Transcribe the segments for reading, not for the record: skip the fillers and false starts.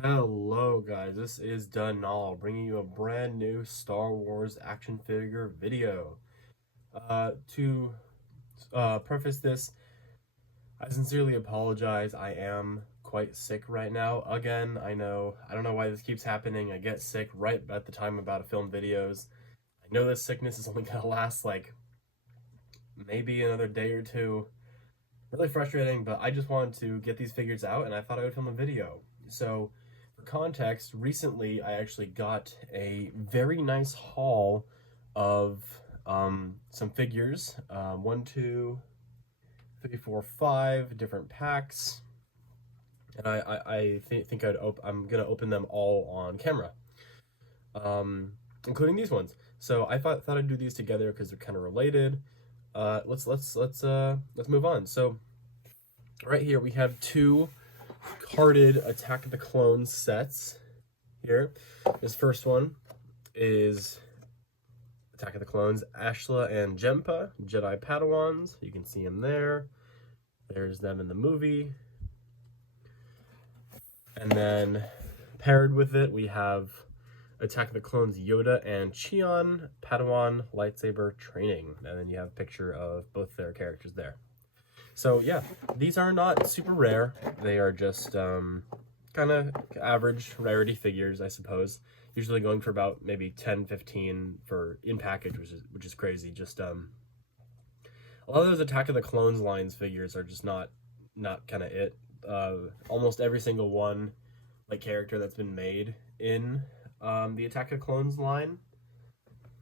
Hello guys, this is Dunal bringing you a brand new Star Wars action figure video. To preface this, I sincerely apologize. I am quite sick right now. Again, I don't know why this keeps happening. I get sick right at the time I'm about to film videos. I know this sickness is only gonna last like maybe another day or two. Really frustrating, but I just wanted to get these figures out and I thought I would film a video. So, for context, recently I actually got a very nice haul of some figures. One, two, three, four, five different packs. And think I'm gonna open them all on camera, including these ones. So I thought I'd do these together because they're kind of related. Let's move on. So right here we have two carded Attack of the Clones sets here. This first one is Attack of the Clones, Ashla and Jempa, Jedi Padawans. You can see them there. There's them in the movie. And then paired with it, we have Attack of the Clones, Yoda and Chian, Padawan lightsaber training. And then you have a picture of both their characters there. So yeah, these are not super rare. They are just kind of average rarity figures, I suppose. Usually going for about maybe 10, 15 for in package, which is crazy. Just a lot of those Attack of the Clones lines figures are just not kind of it. Almost every single one, like character that's been made in the Attack of the Clones line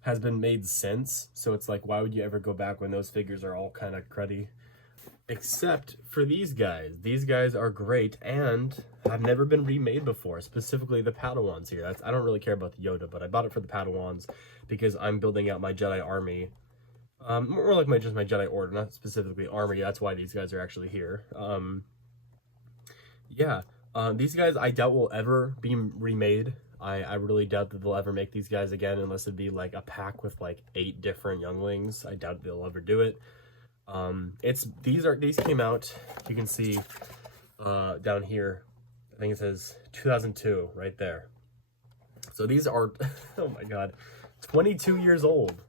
has been made since. So it's like, why would you ever go back when those figures are all kind of cruddy? Except for these guys. These guys are great and have never been remade before, specifically the Padawans here. I don't really care about the Yoda, but I bought it for the Padawans because I'm building out my Jedi army. More like just my Jedi order, not specifically army. That's why these guys are actually here. These guys I doubt will ever be remade. I really doubt that they'll ever make these guys again unless it be like a pack with like 8 different younglings. I doubt they'll ever do it. These came out, you can see down here, I think it says 2002 right there. So these are oh my god, 22 years old.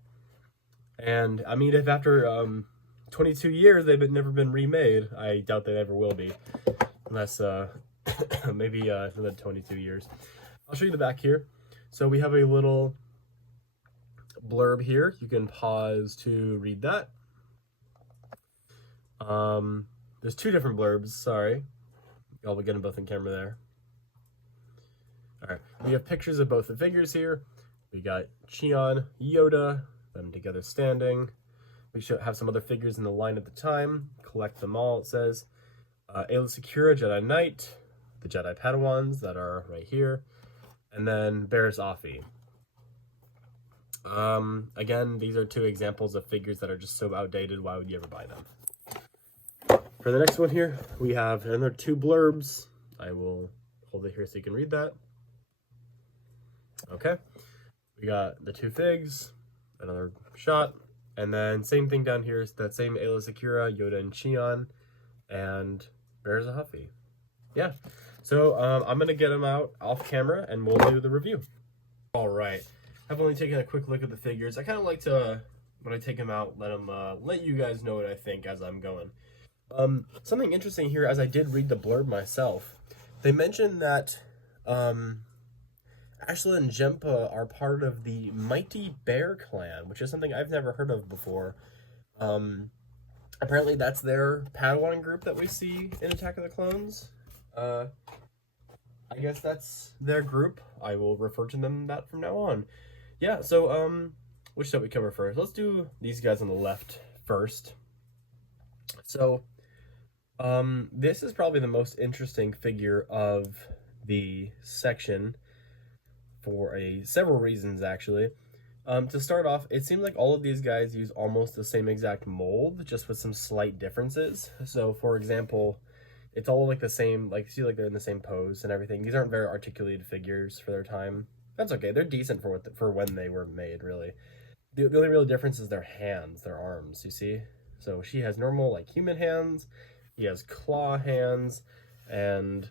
And I mean, if after 22 years they've never been remade, I doubt they ever will be, unless maybe another 22 years. I'll show you the back here. So we have a little blurb here. You can pause to read that. There's 2 different blurbs, sorry. I'll get them both in camera there. Alright, we have pictures of both the figures here. We got Chian, Yoda, them together standing. We should have some other figures in the line at the time. Collect them all, it says. Aayla Secura, Jedi Knight, the Jedi Padawans that are right here, and then Barriss Offee. Again, these are 2 examples of figures that are just so outdated. Why would you ever buy them? For the next one here, we have another 2 blurbs. I will hold it here so you can read that. Okay, we got the 2 figs, another shot, and then same thing down here is that same Aayla Secura, Yoda and Chian, and Barriss Offee. Yeah, so I'm gonna get them out off camera and we'll do the review. All right, I've only taken a quick look at the figures. I kind of like to, when I take them out, let you guys know what I think as I'm going. Something interesting here, as I did read the blurb myself, they mentioned that Ashla and Jempa are part of the Mighty Bear clan, which is something I've never heard of before. Apparently that's their Padawan group that we see in Attack of the Clones. I guess that's their group. I will refer to them that from now on. Yeah, so, which shall we cover first? Let's do these guys on the left first. So, this is probably the most interesting figure of the section for several reasons, actually. To start off, it seems like all of these guys use almost the same exact mold, just with some slight differences. So, for example, it's all like the same, like, see, like they're in the same pose and everything. These aren't very articulated figures for their time. That's okay. They're decent for when they were made, really. The only real difference is their hands, their arms, you see? So she has normal, like, human hands. He has claw hands, and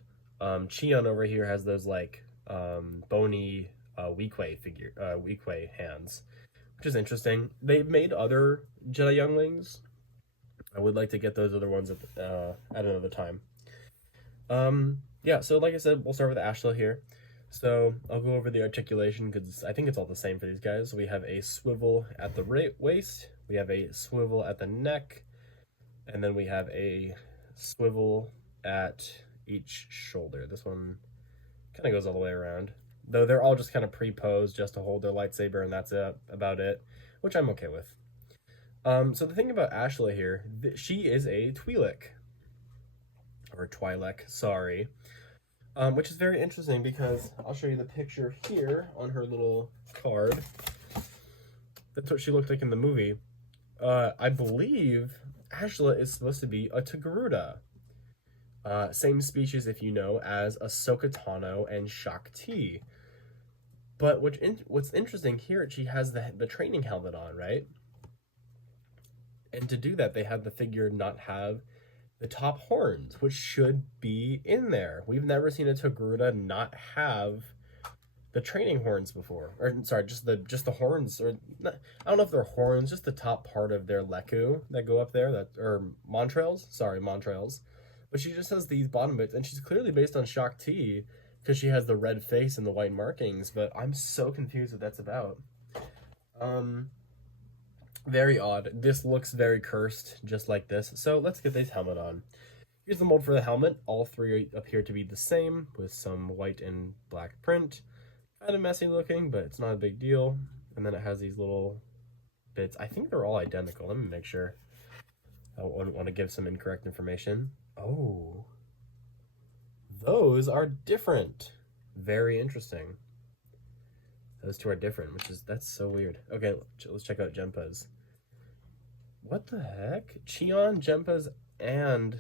Chian over here has those like bony Weequay hands, which is interesting. They've made other Jedi younglings. I would like to get those other ones at another time. Yeah, so like I said, we'll start with Ashla here. So I'll go over the articulation because I think it's all the same for these guys. So we have a swivel at the waist, we have a swivel at the neck, and then we have a swivel at each shoulder. This one kind of goes all the way around, though they're all just kind of pre-posed just to hold their lightsaber, and that's about it, which I'm okay with. So the thing about Ashla here, she is a Twi'lek, or Twi'lek, sorry, which is very interesting because I'll show you the picture here on her little card. That's what she looked like in the movie. I believe Ashla is supposed to be a Togruta. Same species, if you know, as Ahsoka Tano and Shakti. But what's interesting here, she has the training helmet on, right? And to do that, they had the figure not have the top horns, which should be in there. We've never seen a Togruta not have the training horns before. Or sorry, just the horns, or not, I don't know if they're horns, just the top part of their leku that go up there, or montrails. Sorry, montrails. But she just has these bottom bits, and she's clearly based on Shakti because she has the red face and the white markings, but I'm so confused what that's about. Very odd. This looks very cursed, just like this. So let's get this helmet on. Here's the mold for the helmet. All three appear to be the same, with some white and black print. Kind of messy looking, but it's not a big deal. And then it has these little bits. I think they're all identical. Let me make sure. I wouldn't want to give some incorrect information. Oh, those are different. Very interesting. Those two are different, that's so weird. Okay, let's check out Jempa's. What the heck? Chian, Jempa's, and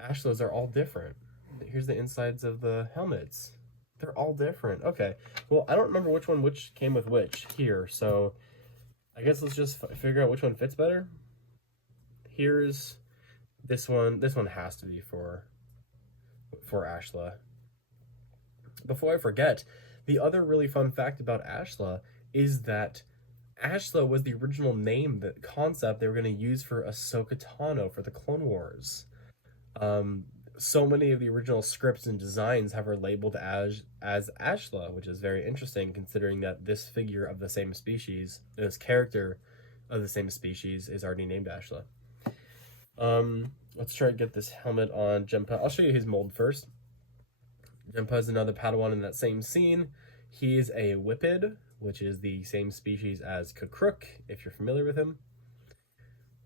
Ashla's are all different. Here's the insides of the helmets. They're all different. Okay, well, I don't remember which came with which here, so I guess let's just figure out which one fits better. Here's this one. This one has to be for Ashla. Before I forget, the other really fun fact about Ashla is that Ashla was the original name, the concept they were going to use for Ahsoka Tano for the Clone Wars. So many of the original scripts and designs have her labeled as Ashla, which is very interesting considering that this figure of the same species, this character of the same species, is already named Ashla. Let's try to get this helmet on Jempa. I'll show you his mold first. Jempa is another Padawan in that same scene. He's a Whipped, which is the same species as Kakruk, if you're familiar with him.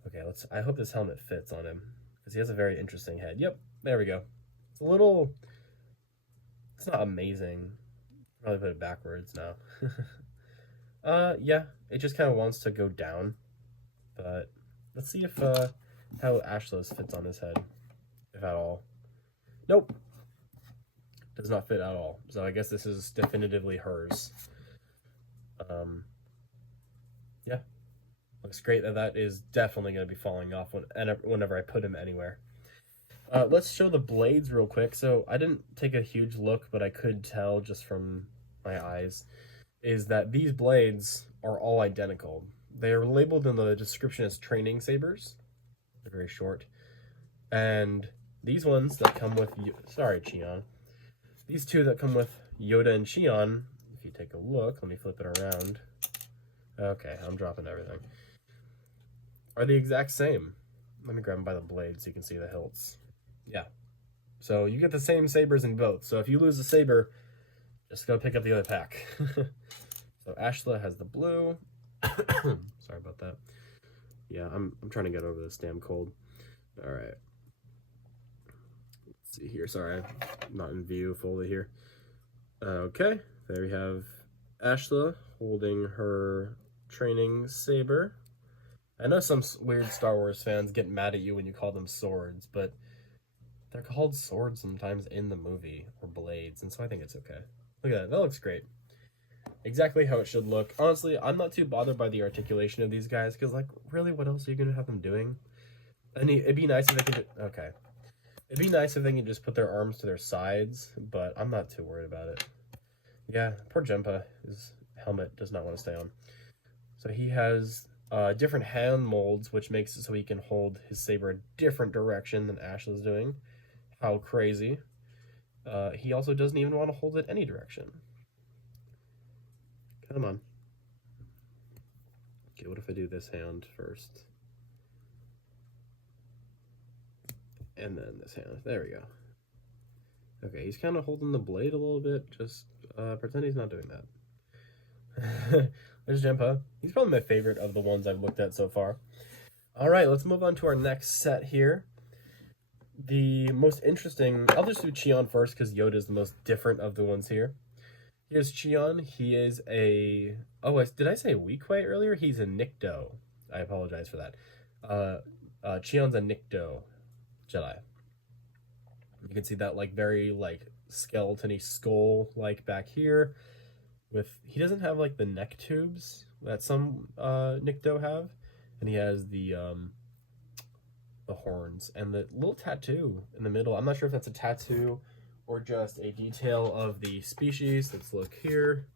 Okay, I hope this helmet fits on him, because he has a very interesting head. Yep, there we go. It's not amazing. Probably put it backwards now. Yeah, it just kind of wants to go down. But let's see if, how Ashla's fits on his head, if at all. Nope. Does not fit at all. So I guess this is definitively hers. Yeah. Looks great. That is definitely going to be falling off whenever I put him anywhere. Let's show the blades real quick. So I didn't take a huge look, but I could tell just from my eyes, is that these blades are all identical. They are labeled in the description as training sabers. They're very short. And these ones that come with... Sorry, Chian. These two that come with Yoda and Chian, if you take a look, let me flip it around. Okay, I'm dropping everything. Are the exact same. Let me grab them by the blade so you can see the hilts. Yeah. So you get the same sabers in both. So if you lose a saber, just go pick up the other pack. So Ashla has the blue. Sorry about that. Yeah, I'm trying to get over this damn cold. All right. Let's see here. Sorry, I'm not in view fully here. Okay, there we have Ashla holding her training saber. I know some weird Star Wars fans get mad at you when you call them swords, but they're called swords sometimes in the movie, or blades, and so I think it's okay. Look at that. That looks great. Exactly how it should look. Honestly, I'm not too bothered by the articulation of these guys, because, like, really, what else are you going to have them doing? And it'd be nice if they could... Okay. It'd be nice if they could just put their arms to their sides, but I'm not too worried about it. Yeah, poor Jempa. His helmet does not want to stay on. So he has different hand molds, which makes it so he can hold his saber a different direction than Ashla's doing. How crazy. He also doesn't even want to hold it any direction. Come on. Okay, what if I do this hand first? And then this hand. There we go. Okay, he's kind of holding the blade a little bit. Just pretend he's not doing that. There's Jempa. He's probably my favorite of the ones I've looked at so far. All right, let's move on to our next set here. The most interesting... I'll just do Chian first because Yoda is the most different of the ones here. Here's Chian. He is a... Oh, did I say Weequay earlier? He's a Nikto. I apologize for that. Chian's a Nikto Jedi. You can see that like very like skeleton-y skull like back here. He doesn't have like the neck tubes that some Nikto have, and he has the horns and the little tattoo in the middle. I'm not sure if that's a tattoo or just a detail of the species. Let's look here.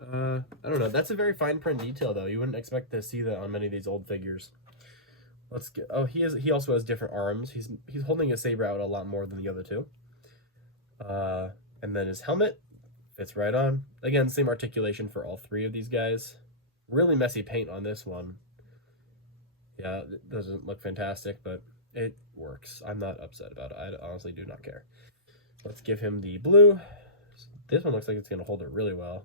I don't know. That's a very fine print detail though. You wouldn't expect to see that on many of these old figures. Let's get. Oh, he also has different arms. He's holding his saber out a lot more than the other two. And then his helmet fits right on. Again, same articulation for all three of these guys. Really messy paint on this one. Yeah, it doesn't look fantastic, but it works. I'm not upset about it. I honestly do not care. Let's give him the blue. This one looks like it's going to hold it really well.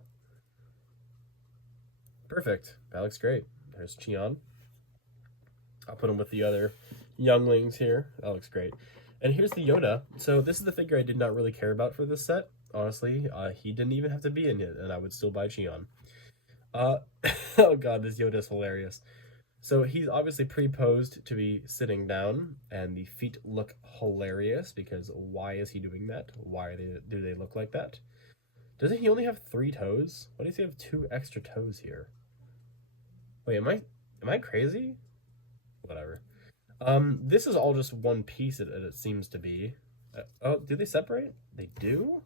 Perfect. That looks great. There's Chian. I'll put him with the other younglings here. That looks great. And here's the Yoda. So this is the figure I did not really care about for this set. Honestly, he didn't even have to be in it, and I would still buy Chian. Oh god, this Yoda is hilarious. So he's obviously pre-posed to be sitting down, and the feet look hilarious, because why is he doing that? Why do they look like that? Doesn't he only have 3 toes? Why does he have 2 extra toes here? Wait, am I crazy? Whatever. This is all just one piece, it seems to be. Oh, do they separate? They do?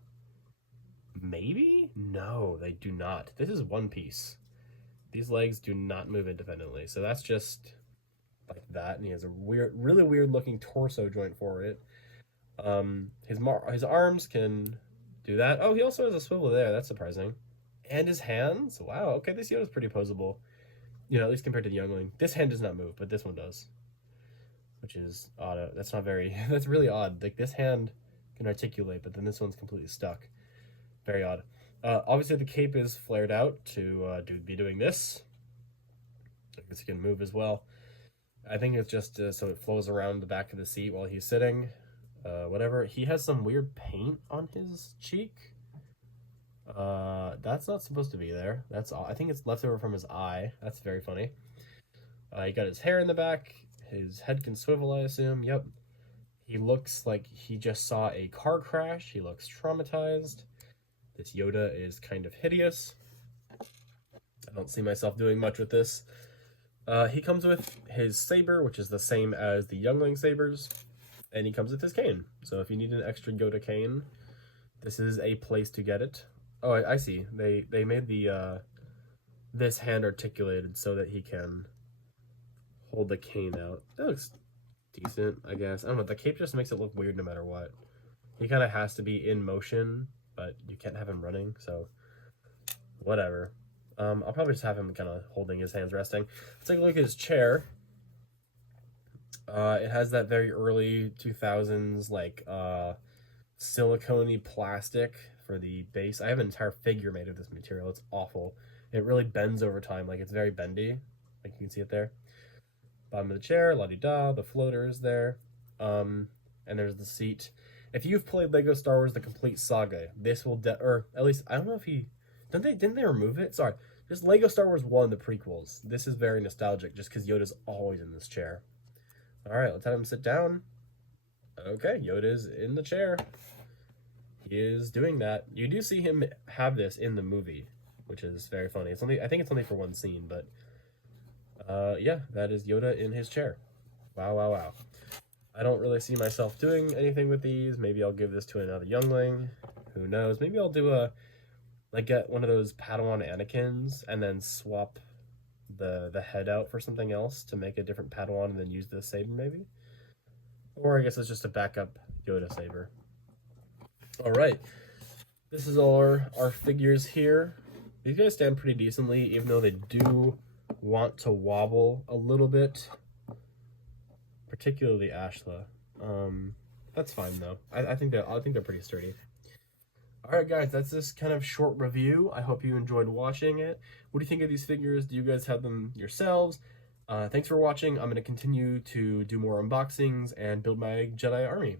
Maybe? No, they do not. This is one piece. These legs do not move independently, so that's just like that, and he has a really weird looking torso joint for it. His arms can do that. Oh, he also has a swivel there. That's surprising. And his hands. Wow. Okay, this Yoda's pretty posable. You know, at least compared to the youngling. This hand does not move, but this one does, which is odd. That's not very. That's really odd. Like this hand can articulate, but then this one's completely stuck. Very odd. Obviously, the cape is flared out to be doing this. I guess he can move as well. I think it's just so it flows around the back of the seat while he's sitting. Whatever. He has some weird paint on his cheek. That's not supposed to be there. I think it's left over from his eye. That's very funny. He got his hair in the back. His head can swivel, I assume. Yep. He looks like he just saw a car crash. He looks traumatized. This Yoda is kind of hideous. I don't see myself doing much with this. He comes with his saber, which is the same as the youngling sabers, and he comes with his cane. So if you need an extra Yoda cane, this is a place to get it. Oh, I see. They made the this hand articulated so that he can hold the cane out. That looks decent, I guess. I don't know. The cape just makes it look weird no matter what. He kind of has to be in motion, but you can't have him running, so whatever. I'll probably just have him kind of holding his hands resting. Let's take a look at his chair. It has that very early 2000s, like, silicone-y plastic for the base. I have an entire figure made of this material. It's awful. It really bends over time. Like, it's very bendy. Like, you can see it there. Bottom of the chair, la-di-da. The floater is there. And there's the seat. If you've played Lego Star Wars: The Complete Saga, this will or at least I don't know if didn't they remove it? Sorry, just Lego Star Wars 1, the prequels. This is very nostalgic, just because Yoda's always in this chair. All right, let's have him sit down. Okay, Yoda's in the chair. He is doing that. You do see him have this in the movie, which is very funny. I think it's only for one scene, but yeah, that is Yoda in his chair. Wow, wow, wow. I don't really see myself doing anything with these. Maybe I'll give this to another youngling. Who knows? Maybe I'll do get one of those Padawan Anakins and then swap the head out for something else to make a different Padawan and then use the saber maybe. Or I guess it's just a backup Yoda saber. All right, this is our figures here. These guys stand pretty decently, even though they do want to wobble a little bit, particularly Ashla. That's fine though. I think they're pretty sturdy. All right, guys, that's this kind of short review. I hope you enjoyed watching it. What do you think of these figures? Do you guys have them yourselves? Thanks for watching. I'm going to continue to do more unboxings and build my Jedi army.